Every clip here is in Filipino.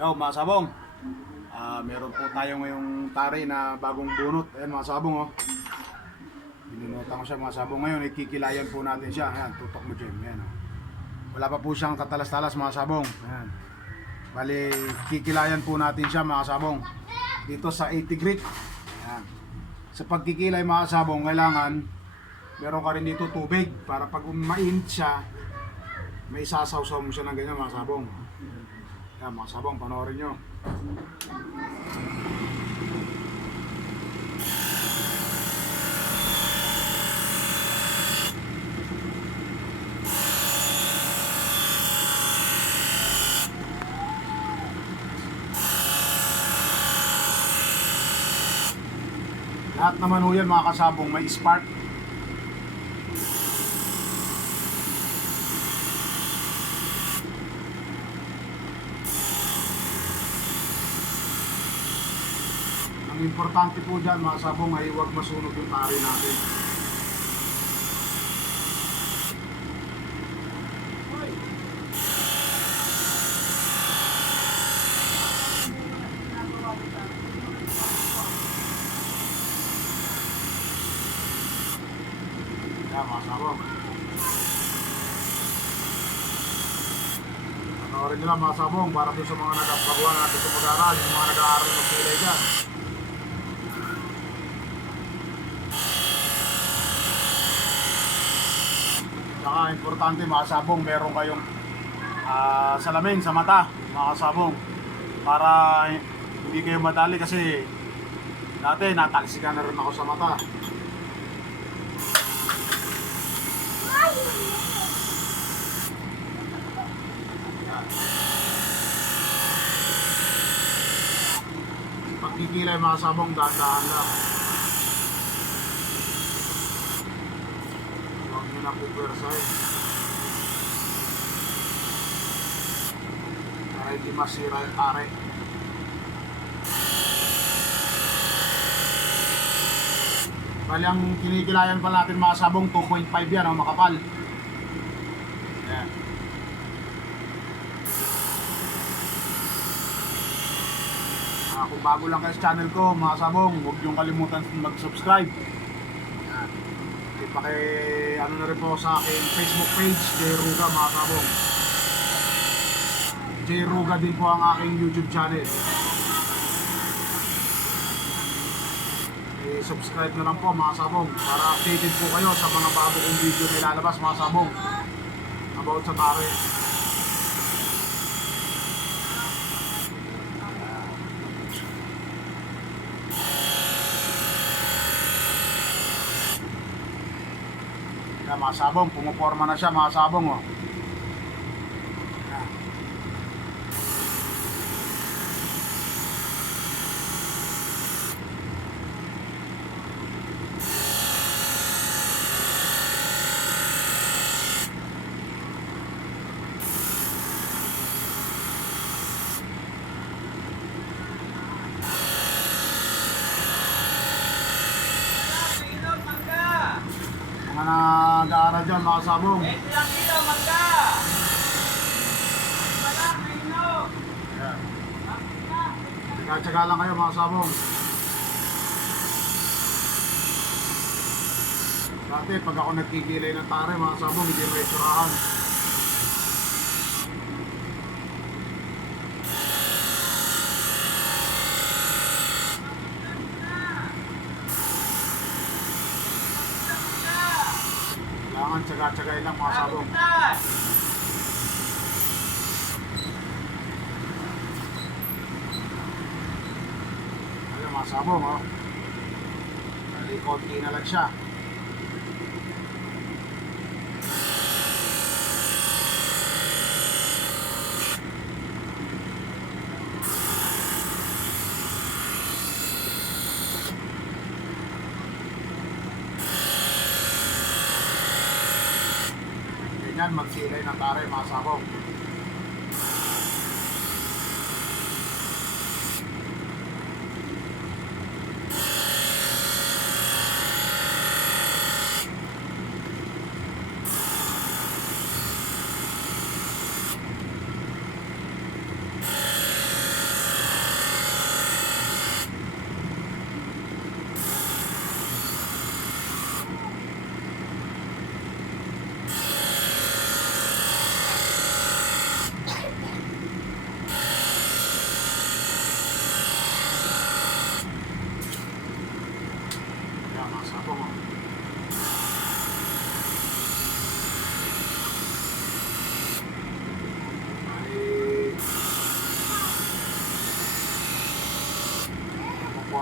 Yo, mga sabong. Meron po tayo ngayong tari na bagong bunot. Ayan mga sabong, oh. Binunutan ko siya mga sabong. Ngayon, ikikilayan po natin siya. Ayan, tutok mo, Jem. Ayan, oh. Wala pa po siyang katalas-talas mga sabong. Ayan. Bali, kikilayan po natin siya mga sabong. Dito sa 80 grit. Ayan. Sa pagkikilay mga sabong, kailangan meron ka rin dito tubig para pag mainit siya, may sasawsaw mo siya ng ganyan mga sabong. Ayan mga sabong, panoorin nyo. Lahat naman ho yan mga kasabong may spark. Ang importante po dyan mga sabong ay huwag masunog yung tari natin. Yan mga sabong. Panoorin nyo lang mga sabong para po sa mga nagbaguhan natin sa mag-aaral, yung mga nag-aaral magpilay dyan. Saka importante mga sabong meron kayong salamin sa mata mga sabong para hindi kayo madali kasi dati natalsikan na rin ako sa mata. Pagkikilay mga sabong dahan-dahan lang. Huwag nyo na pupwersahin para hindi masira yung tari. Bali ang kinikilayan pa natin mga sabong 2.5 yan, oh, makapal. Ayan. Kung bago lang kayo sa channel ko mga sabong, huwag niyong kalimutan mag-subscribe. Ano na rin po sa aking Facebook page, J. Ruga mga sabong. J. Ruga din po ang aking YouTube channel. Subscribe na lang po mga sabong para updated po kayo sa mga bago kong video na ilalabas mga sabong about sa tari. Yan mga sabong, pumuporma na siya mga sabong, oh. Mga nag-aaral dyan mga sabong. Tsaga-tsaga lang kayo mga sabong. Dati pag ako nagkikilay ng tari mga sabong, hindi may tsurahan. Kailangan tsaga-tsagay lang mga sabong. Ayan mga sabong, oh. Dali konti na lang siya. Ganyan magsilay ng tari mga sabong.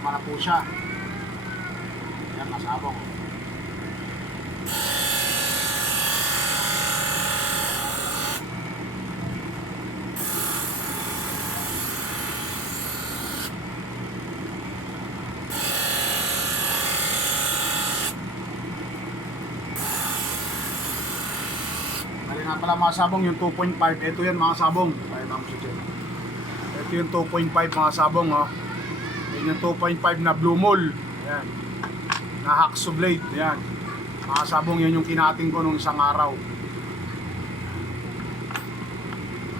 forma na po siya. Yan, masabong. Bali nga pala mga sabong, yung 2.5, ito yan mga sabong. Ay, ito yung 2.5 mga sabong, oh. Yan yung 2.5 na blue mole. Ayan. Na Hacksaw blade. Ayan. Mga sabong, yan yung kinating ko nung isang araw.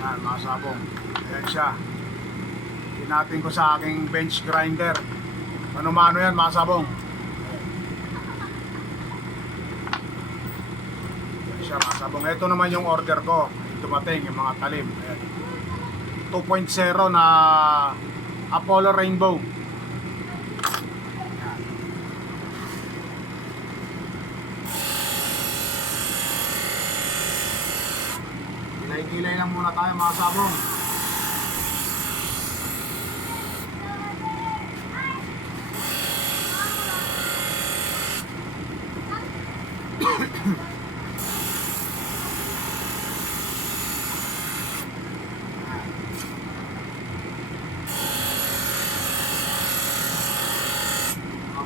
Ayan, mga sabong. Ayan siya. Kinating ko sa aking bench grinder. Ano-mano yan, mga sabong. Ayan siya, mga sabong. Ito naman yung order ko. Dumating yung mga talim. Ayan. 2.0 na Apollo Rainbow. Kilay-kilay lang muna tayo mga sabong.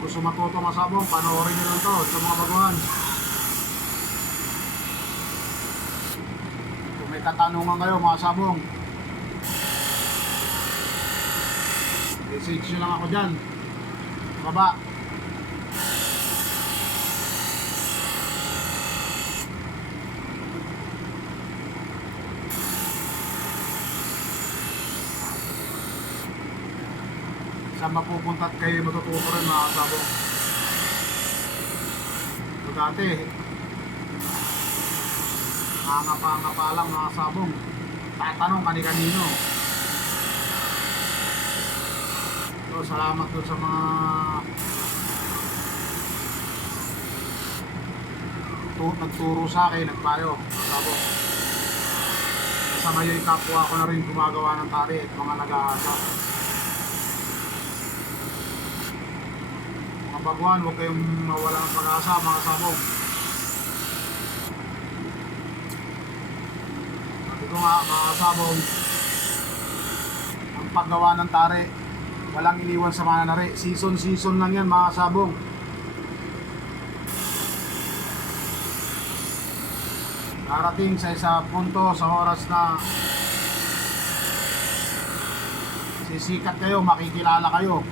Gusto matuto mga sabong, panoorin nyo lang to sa mga baguhan. Kung may katanungan kayo mga sabong, message nyo lang ako dyan baba. Saan mapupunta at kayo matututo rin mga sabong. So dati nganga-ngapa lang mga sabong, tatanong kani-kanino. So salamat doon sa mga nagturo sa akin, nagpayo mga sabong. Sa ngayon kapwa ko na rin gumagawa ng tari at mga nag-aasa. Baguhan, huwag kayong mawala ng pag-asa mga sabong. Sabi ko nga mga sabong, ang paggawa ng tari, walang iniwan sa mananari. Season lang yan mga sabong. Darating sa isa punto sa oras na sisikat kayo, makikilala kayo.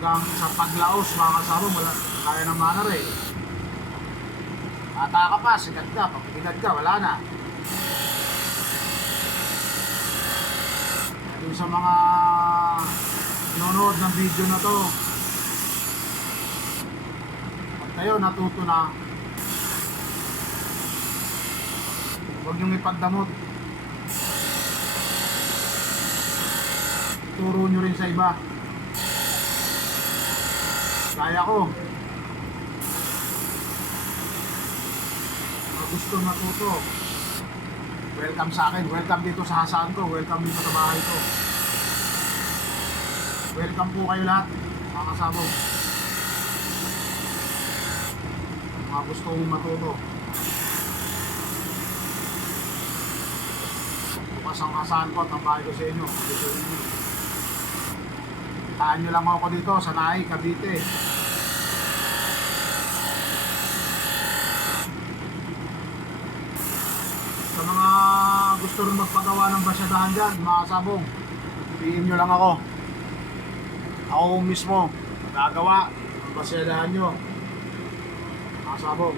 Hanggang sa paglaos mga kasabong, wala kaya ng manar eh. Ata ka pa, sikat ka, pagpigilad ka, wala na. Yung sa mga nanonood ng video na to, pag kayo natuto na, huwag niyong ipagdamot. Turo nyo rin sa iba. Kaya ko. Gusto matuto. Welcome sa akin. Welcome dito sa hasaan ko. Welcome dito sa bahay ko. Welcome po kayo lahat, mga kasabong. Mga gustong matuto. Bukas ang hasaan ko at ang bahay ko sa inyo. Taan nyo lang ako dito sa Naay, Cavite. Sa mga gusto rin magpagawa ng basyadahan dyan, mga sabong, PM nyo lang ako. Ako mismo gagawa ng basyadahan nyo, mga sabong.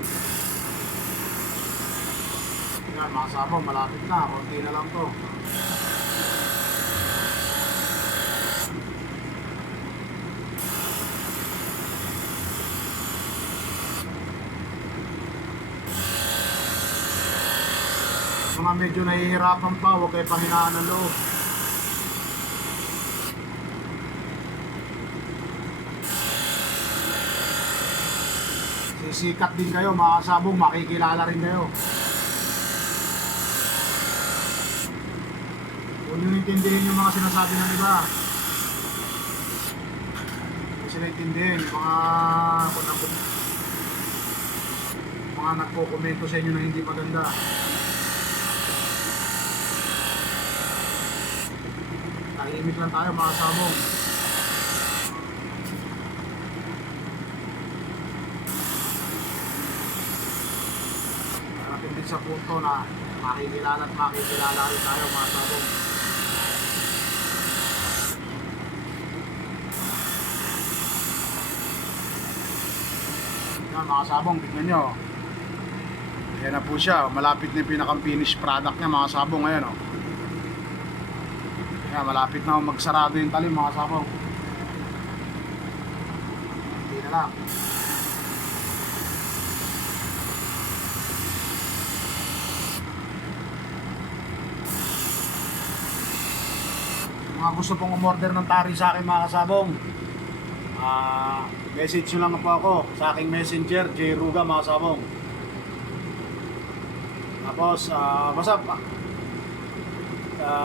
Yan mga sabong, malapit na, konti na lang to. Mga medyo nahihirapan pa, huwag kayo panghinaan ng loob. Sisikat din kayo mga kasabong, makikilala rin kayo. Kung nyo intindihin yung mga sinasabi ng iba, sila intindihin. Mga nagko-komento sa inyo na hindi maganda. Tahimik lang tayo mga sabong. Parating din sa punto na makikilala at makikilala rin tayo mga sabong. Yan mga sabong, tignan nyo. Yan na po siya, malapit na yung pinaka-finish product niya mga sabong ngayon. Oh. Yan, malapit na magsarado yung talim mga sabong. Hindi na lang. Mga gusto pong umorder ng tari sa akin mga kasabong, message nyo lang po ako sa aking messenger, J. Ruga mga sabong. Tapos, basta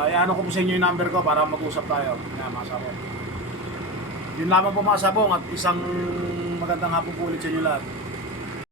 i-ano ko po sa inyo yung number ko para mag-usap tayo. Yan mga sabong. Yun lamang po mga sabong at isang magandang hapon po ulit sa inyo lahat.